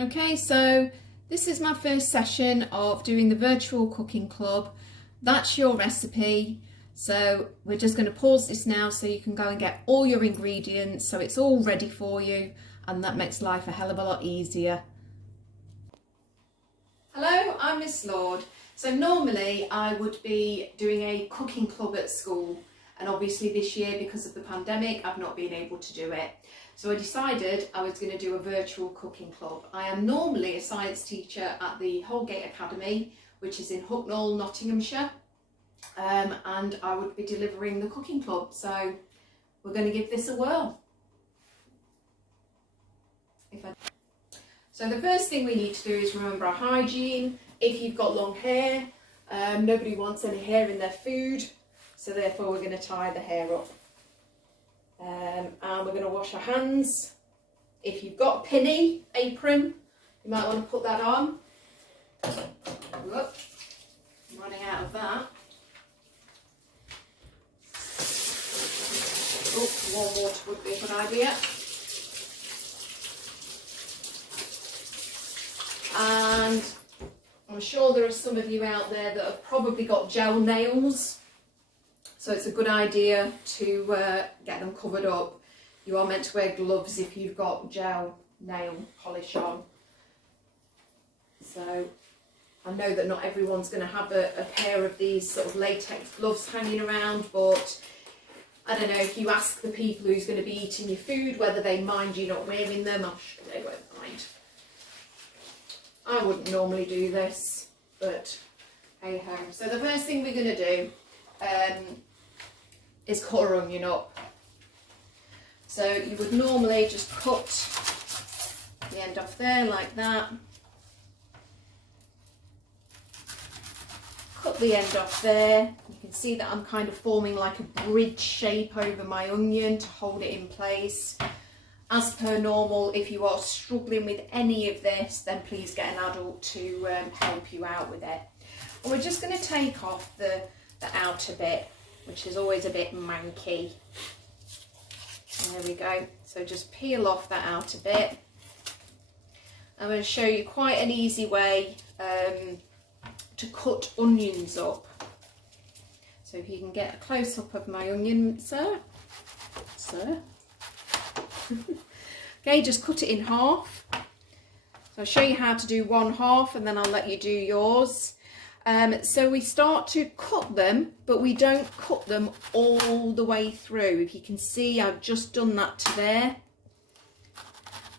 Okay, so this is my first session of doing the virtual cooking club. That's your recipe. So we're just going to pause this now so you can go and get all your ingredients so it's all ready for you, and that makes life a hell of a lot easier. Hello, I'm Miss Lord. So normally I would be doing a cooking club at school, and obviously this year because of the pandemic I've not been able to do it. So I decided I was going to do a virtual cooking club. I am normally a science teacher at the Holgate Academy, which is in Hucknall, Nottinghamshire, and I would be delivering the cooking club. So we're going to give this a whirl. So the first thing we need to do is remember our hygiene. If you've got long hair, nobody wants any hair in their food, so therefore we're going to tie the hair up. And we're going to wash our hands. If you've got a pinny apron, you might want to put that on. Whoop, I'm running out of that. Oh, warm water would be a good idea. And I'm sure there are some of you out there that have probably got gel nails. So it's a good idea to get them covered up. You are meant to wear gloves if you've got gel nail polish on. So I know that not everyone's going to have a pair of these sort of latex gloves hanging around, but I don't know, if you ask the people who's going to be eating your food whether they mind you not wearing them, I'm sure they won't mind. I wouldn't normally do this, but hey ho. So the first thing we're going to do is cut our onion up. So you would normally just cut the end off there like that. Cut the end off there. You can see that I'm kind of forming like a bridge shape over my onion to hold it in place. As per normal, if you are struggling with any of this, then please get an adult to help you out with it. And we're just going to take off the outer bit, which is always a bit manky. There we go. So just peel off that outer bit. I'm going to show you quite an easy way to cut onions up. So if you can get a close-up of my onion, sir. Okay, just cut it in half. So I'll show you how to do one half and then I'll let you do yours. So we start to cut them, but we don't cut them all the way through. If you can see, I've just done that to there.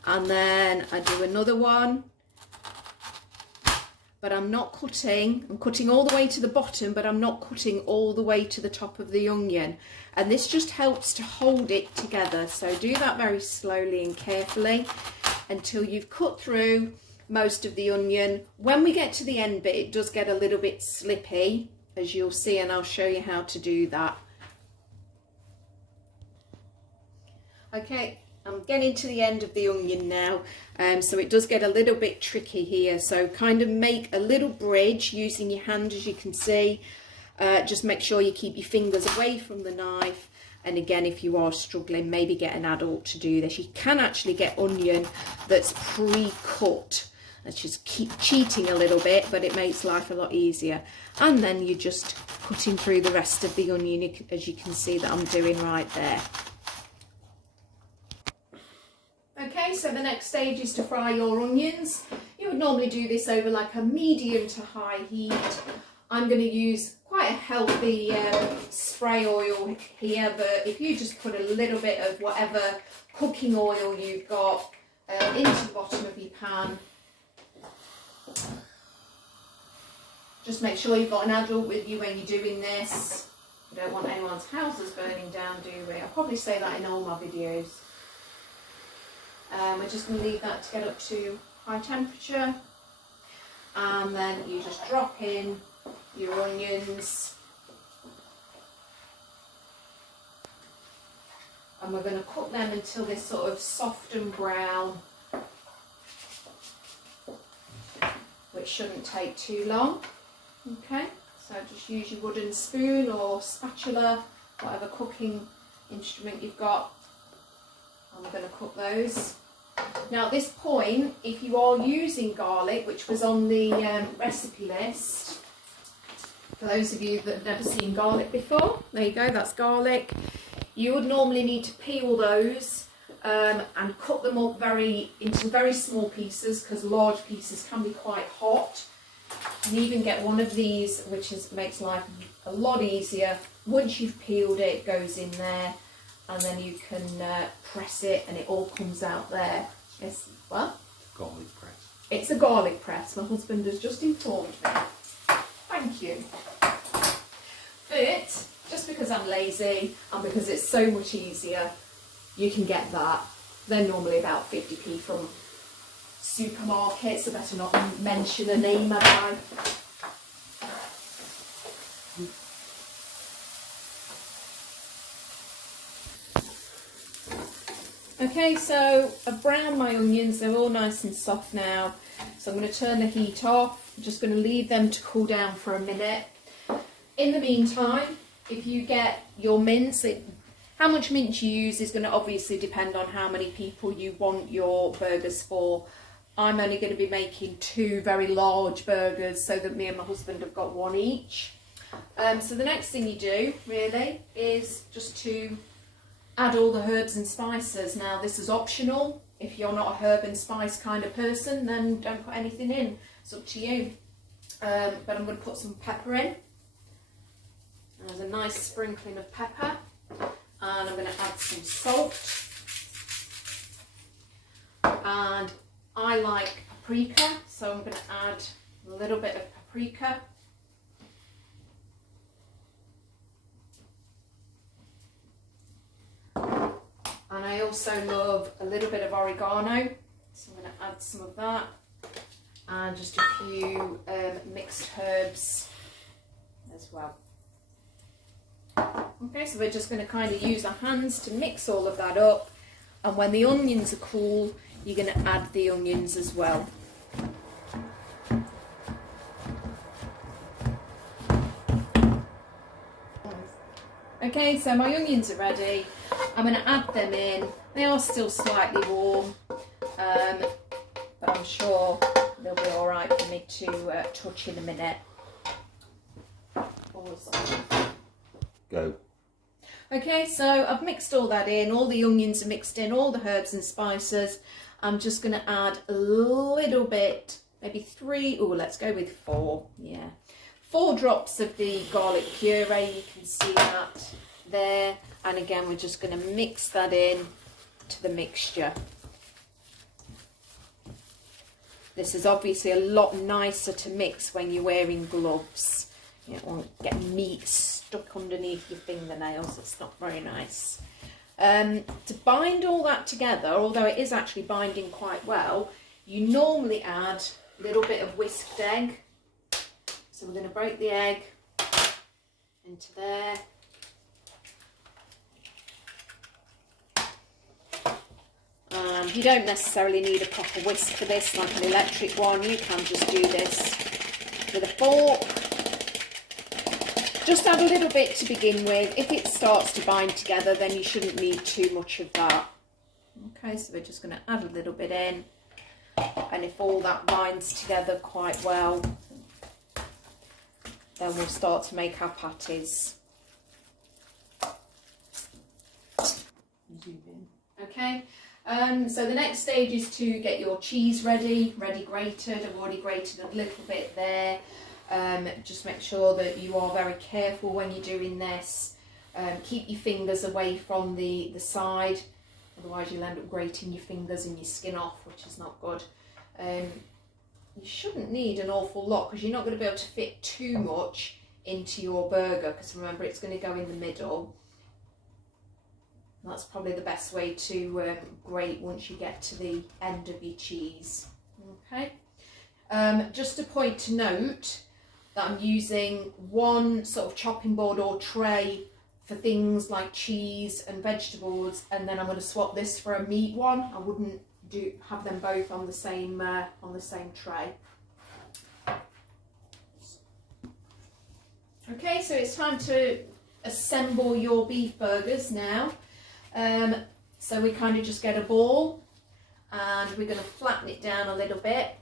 And then I do another one. But I'm not cutting, I'm cutting all the way to the bottom, but I'm not cutting all the way to the top of the onion. And this just helps to hold it together. So do that very slowly and carefully until you've cut through most of the onion. When we get to the end bit, it does get a little bit slippy, as you'll see, and I'll show you how to do that. Okay, I'm getting to the end of the onion now, so it does get a little bit tricky here. So kind of make a little bridge using your hand, as you can see. Just make sure you keep your fingers away from the knife. And again, if you are struggling, maybe get an adult to do this. You can actually get onion that's pre-cut. Let's just keep cheating a little bit, but it makes life a lot easier. And then you're just cutting through the rest of the onion, as you can see that I'm doing right there. Okay, so the next stage is to fry your onions. You would normally do this over like a medium to high heat. I'm going to use quite a healthy spray oil here, but if you just put a little bit of whatever cooking oil you've got into the bottom of your pan. Just make sure you've got an adult with you when you're doing this. We don't want anyone's houses burning down, do we? I'll probably say that in all my videos. We're just going to leave that to get up to high temperature, and then you just drop in your onions, and we're going to cook them until they're sort of soft and brown, which shouldn't take too long. Okay, so just use your wooden spoon or spatula, whatever cooking instrument you've got, and we're going to cook those. Now at this point, if you are using garlic, which was on the recipe list, for those of you that have never seen garlic before, there you go, that's garlic. You would normally need to peel those and cut them up into very small pieces, because large pieces can be quite hot. And even get one of these, which makes life a lot easier. Once you've peeled it, it goes in there, and then you can press it, and it all comes out there. It's what? Garlic press. It's a garlic press. My husband has just informed me. Thank you. But just because I'm lazy and because it's so much easier, you can get that. They're normally about 50p from supermarkets. I better not mention a name, have I? Okay, so I've browned my onions. They're all nice and soft now. So I'm going to turn the heat off. I'm just going to leave them to cool down for a minute. In the meantime, if you get your mince, how much mince you use is going to obviously depend on how many people you want your burgers for. I'm only going to be making 2 very large burgers so that me and my husband have got 1 each. So the next thing you do really is just to add all the herbs and spices. Now this is optional. If you're not a herb and spice kind of person, then don't put anything in. It's up to you. But I'm going to put some pepper in. There's a nice sprinkling of pepper. And I'm going to add some salt. And I like paprika, so I'm going to add a little bit of paprika. And I also love a little bit of oregano, so I'm going to add some of that. And just a few mixed herbs as well. Okay, so we're just going to kind of use our hands to mix all of that up. And when the onions are cool, you're going to add the onions as well. Okay, so my onions are ready. I'm going to add them in. They are still slightly warm, but I'm sure they'll be all right for me to touch in a minute. Go. Okay, so I've mixed all that in. All the onions are mixed in, all the herbs and spices. I'm just going to add a little bit, maybe 3, oh, let's go with 4, yeah. 4 drops of the garlic puree, you can see that there. And again, we're just going to mix that in to the mixture. This is obviously a lot nicer to mix when you're wearing gloves. You don't want to get meat stuck underneath your fingernails. It's not very nice. To bind all that together, although it is actually binding quite well, you normally add a little bit of whisked egg. So we're going to break the egg into there. You don't necessarily need a proper whisk for this, like an electric one. You can just do this with a fork. Just add a little bit to begin with. If it starts to bind together, then you shouldn't need too much of that. Okay, so we're just going to add a little bit in. And if all that binds together quite well, then we'll start to make our patties. Okay, so the next stage is to get your cheese ready grated. I've already grated a little bit there. Just make sure that you are very careful when you're doing this. Keep your fingers away from the side, otherwise you'll end up grating your fingers and your skin off, which is not good. You shouldn't need an awful lot because you're not going to be able to fit too much into your burger, because remember, it's going to go in the middle. That's probably the best way to grate once you get to the end of your cheese. Okay. Just a point to note that I'm using one sort of chopping board or tray for things like cheese and vegetables, and then I'm going to swap this for a meat one. I wouldn't have them both on the same tray. Okay, so it's time to assemble your beef burgers now. So we kind of just get a ball and we're going to flatten it down a little bit,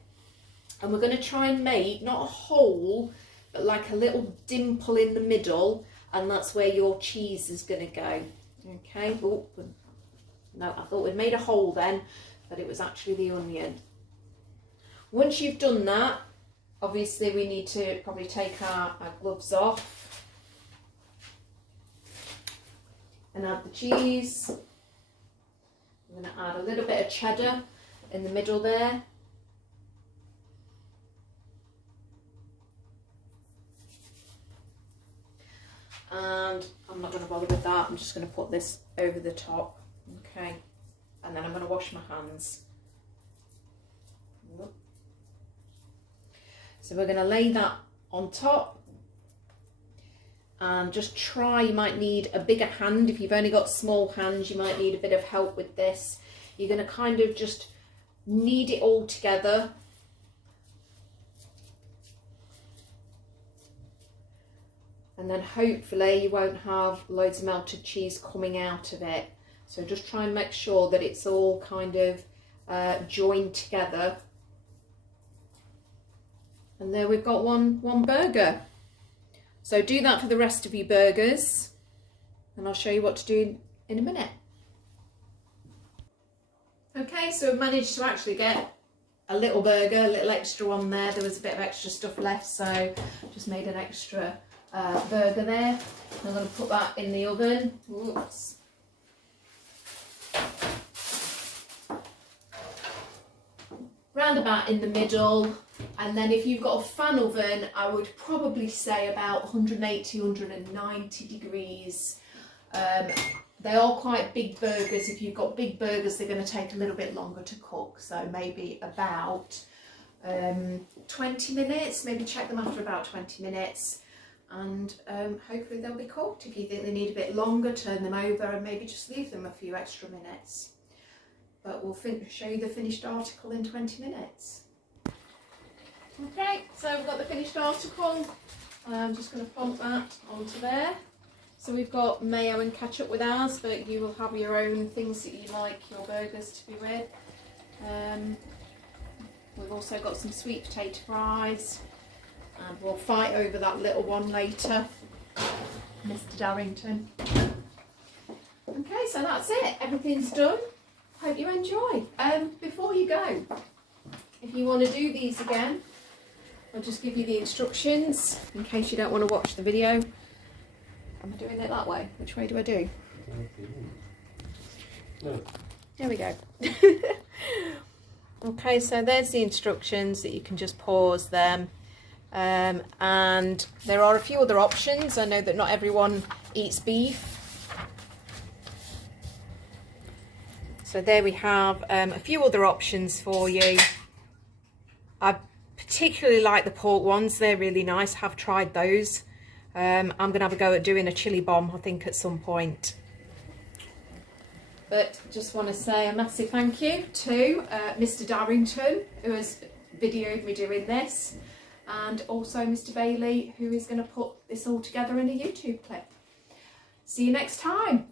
and we're going to try and make not a hole but like a little dimple in the middle, and that's where your cheese is going to go. Okay. Oh, no, I thought we'd made a hole then, but it was actually the onion. Once you've done that, obviously we need to probably take our gloves off and add the cheese. I'm going to add a little bit of cheddar in the middle there. And I'm not going to bother with that, I'm just going to put this over the top. Okay, and then I'm going to wash my hands. So we're going to lay that on top, and just try, you might need a bigger hand. If you've only got small hands, you might need a bit of help with this. You're going to kind of just knead it all together. And then hopefully you won't have loads of melted cheese coming out of it. So just try and make sure that it's all kind of joined together. And there we've got one burger. So do that for the rest of your burgers, and I'll show you what to do in a minute. Okay, so I've managed to actually get a little burger, a little extra one there. There was a bit of extra stuff left, so just made an extra burger there. I'm going to put that in the oven. Oops. Round about in the middle, and then if you've got a fan oven, I would probably say about 180, 190 degrees. They are quite big burgers. If you've got big burgers, they're going to take a little bit longer to cook, so maybe about 20 minutes, maybe check them after about 20 minutes, and hopefully they'll be cooked. If you think they need a bit longer, turn them over and maybe just leave them a few extra minutes. But we'll show you the finished article in 20 minutes. Okay, so we've got the finished article. I'm just going to plonk that onto there. So we've got mayo and ketchup with ours, but you will have your own things that you like your burgers to be with. We've also got some sweet potato fries, and we'll fight over that little one later, Mr. Darrington. Okay, so that's it. Everything's done. Hope you enjoy. Before you go, if you want to do these again, I'll just give you the instructions in case you don't want to watch the video. Am I doing it that way? Which way do I do? No. There we go. Okay, so there's the instructions that you can just pause them. And there are a few other options. I know that not everyone eats beef. So there we have a few other options for you. I particularly like the pork ones. They're really nice. I have tried those. I'm going to have a go at doing a chili bomb, I think, at some point. But just want to say a massive thank you to Mr. Darrington, who has videoed me doing this, and also Mr. Bailey, who is going to put this all together in a YouTube clip. See you next time.